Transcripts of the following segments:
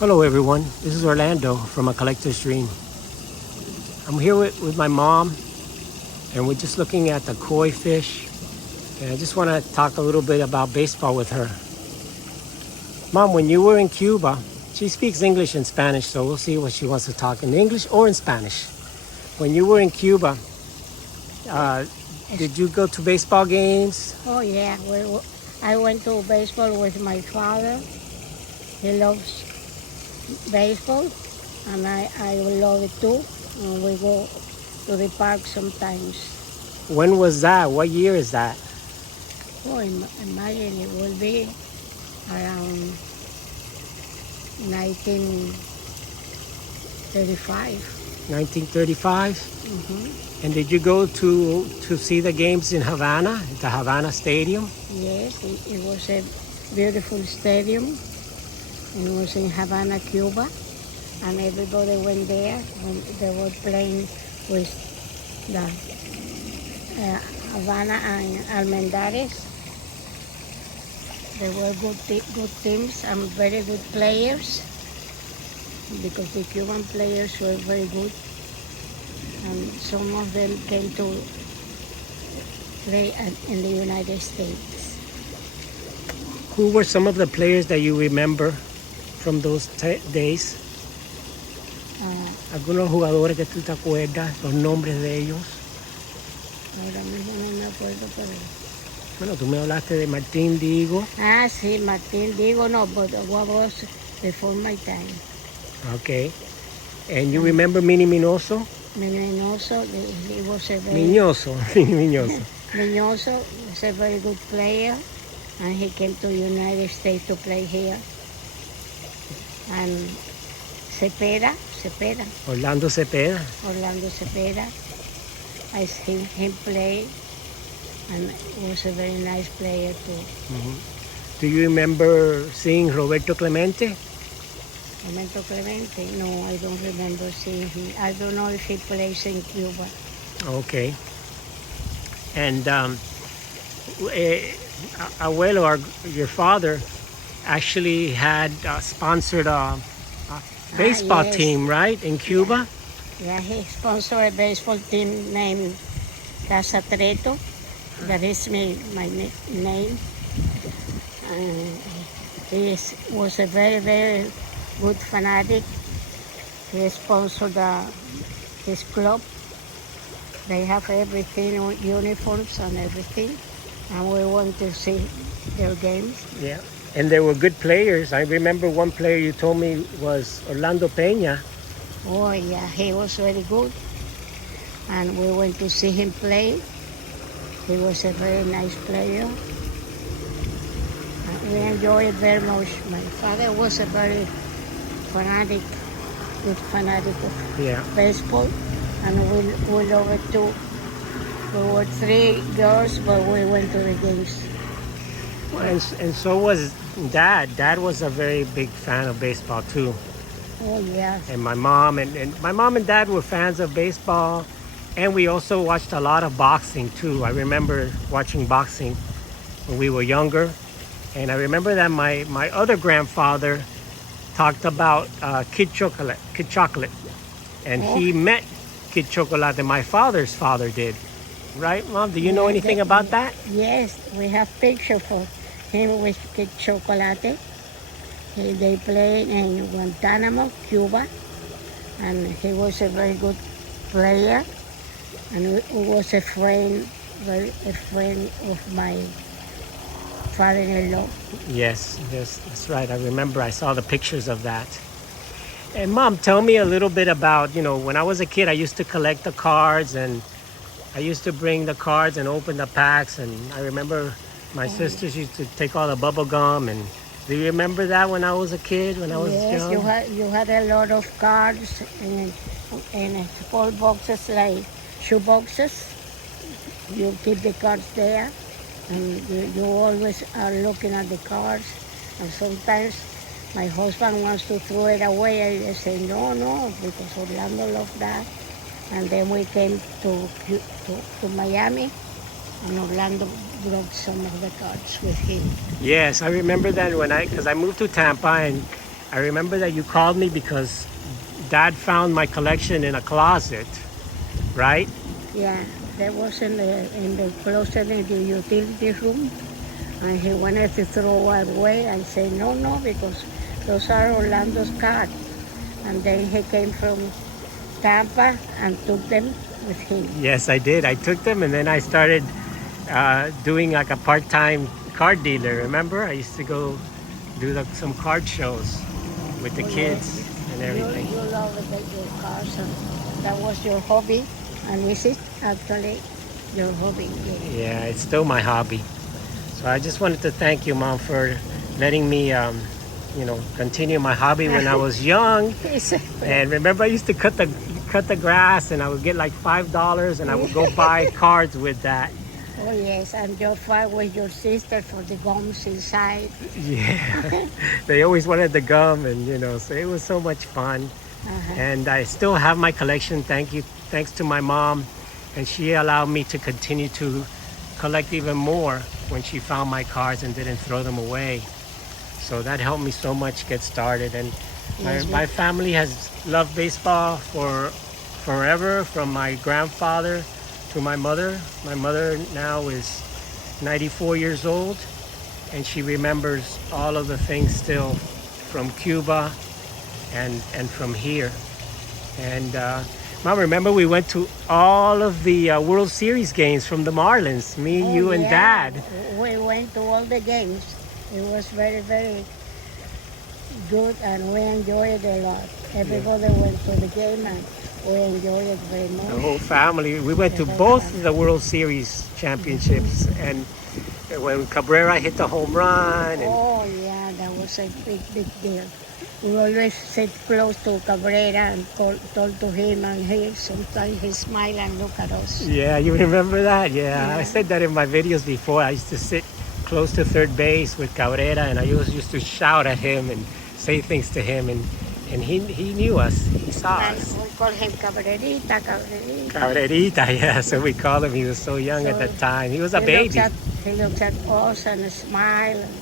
Hello everyone, this is Orlando from A Collector's Dream. I'm here with my mom and we're just looking at the koi fish, and I just want to talk a little bit about baseball with her. Mom, when you were in Cuba, she speaks English and Spanish, so we'll see what she wants to talk in English or in Spanish. When you were in Cuba, did you go to baseball games? Oh yeah, I went to baseball with my father. He loves baseball, and I love it too. And we go to the park sometimes. When was that? What year is that? Oh, imagine it will be around 1935. 1935? Mm-hmm. And did you go to see the games in Havana, at the Havana Stadium? Yes, it was a beautiful stadium. It was in Havana, Cuba, and everybody went there when they were playing with the Havana and Almendares. They were good teams and very good players, because the Cuban players were very good, and some of them came to play in the United States. Who were some of the players that you remember from those days? ¿Algunos jugadores que tú te acuerdas, los nombres de ellos? Ahora mismo no me acuerdo, pero... Bueno, tú me hablaste de Martín Digo. Ah, sí, Martín Digo, no, but what was before my time. Okay. And you remember Mini Minoso? Miñoso, he was a very... Miñoso, Mini Miñoso. Miñoso was a very good player, and he came to the United States to play here. And Cepeda, Orlando Cepeda. I seen him play, and was a very nice player too. Mm-hmm. Do you remember seeing Roberto Clemente? Roberto Clemente? No, I don't remember seeing him. I don't know if he plays in Cuba. Okay. And Abuelo, your father, actually had sponsored a baseball team, right, in Cuba? Yeah, he sponsored a baseball team named Casa Treto. That is my name. He was a very, very good fanatic. He sponsored his club. They have everything, uniforms and everything, and we want to see their games. Yeah, and they were good players. I remember one player you told me was Orlando Peña. Oh yeah, he was very good, and we went to see him play. He was a very nice player. We enjoyed it very much. My father was a very fanatic of baseball, and we loved it too. We were 3 girls, but we went to the games. And so was Dad. Dad was a very big fan of baseball too. Oh yeah. And my mom and my mom and Dad were fans of baseball, and we also watched a lot of boxing too. I remember watching boxing when we were younger, and I remember that my other grandfather talked about Kid Chocolate, and he met Kid Chocolate. My father's father did, right, Mom? Do you know anything about that? Yes, we have pictures for him with Kid Chocolate. They played in Guantanamo, Cuba, and he was a very good player, and he was a friend of my father-in-law. Yes, that's right. I remember I saw the pictures of that. And Mom, tell me a little bit about, when I was a kid, I used to collect the cards, and I used to bring the cards and open the packs, and I remember my sisters used to take all the bubble gum. And do you remember that when I was a kid, when I was young? Yes, you had a lot of cards in small boxes, like shoe boxes. You keep the cards there, and you always are looking at the cards. And sometimes my husband wants to throw it away. I say, no, because Orlando loved that. And then we came to Miami, and Orlando brought some of the cards with him. Yes, I remember that because I moved to Tampa, and I remember that you called me because Dad found my collection in a closet, right? Yeah, that was in the closet in the utility room, and he wanted to throw it away. I said no, no, because those are Orlando's cards. And then he came from Tampa and took them with him. Yes, I did. I took them and then I started doing like a part-time card dealer. Remember? I used to go do some card shows with the Oh, kids and You everything. love your cars, and that was your hobby, and is it actually your hobby? Yeah. Yeah, it's still my hobby. So I just wanted to thank you, Mom, for letting me, continue my hobby when I was young. And remember, I used to cut the grass, and I would get like $5, and I would go buy cards with that. Oh yes, and your fight with your sister for the gums inside. Yeah, they always wanted the gum, and so it was so much fun. Uh-huh. And I still have my collection. Thanks to my mom, and she allowed me to continue to collect even more when she found my cards and didn't throw them away. So that helped me so much get started. And my family has loved baseball for forever, from my grandfather to my mother. My mother now is 94 years old, and she remembers all of the things still from Cuba and from here. And Mom, remember we went to all of the World Series games from the Marlins, me, Oh, you, and yeah. Dad. We went to all the games. It was very, very good, and we enjoyed it a lot. Everybody went to the game, and we enjoyed it very much. The whole family. We went to The whole both family. the World Series championships, and when Cabrera hit the home run. And Oh, yeah, that was a big, big deal. We always sit close to Cabrera and talk to him, and sometimes he smile and look at us. yeah, you remember that? Yeah, I Yeah. said that in my videos before. I used to sit close to third base with Cabrera, and I used to shout at him and say things to him, and he knew us. He saw And us. we call him Cabrerita, Cabrerita. Cabrerita, yeah. So we called him. He was so young at So that time. He was a He baby. looks at us and smile. And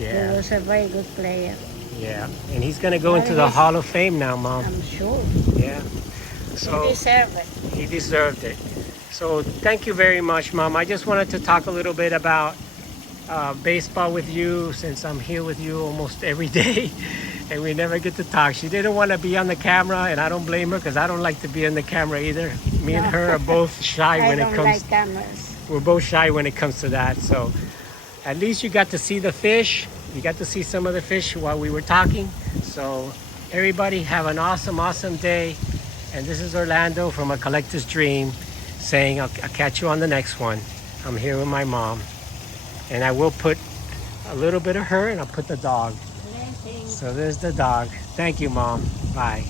Yeah, He was a very good player, yeah. And he's gonna go into Well, the he's- Hall of Fame now, Mom. I'm sure. Yeah. He So deserved it. he deserved it. So thank you very much, Mom. I just wanted to talk a little bit about baseball with you, since I'm here with you almost every day and we never get to talk. She didn't want to be on the camera, and I don't blame her, because I don't like to be on the camera either. Me and her are both shy I when it don't comes. like cameras. We're both shy when it comes to that. So at least you got to see the fish. You got to see some of the fish while we were talking. So everybody have an awesome, awesome day. And this is Orlando from A Collector's Dream saying I'll catch you on the next one. I'm here with my mom. And I will put a little bit of her, and I'll put the dog. Blessings. So there's the dog. Thank you, Mom. Bye.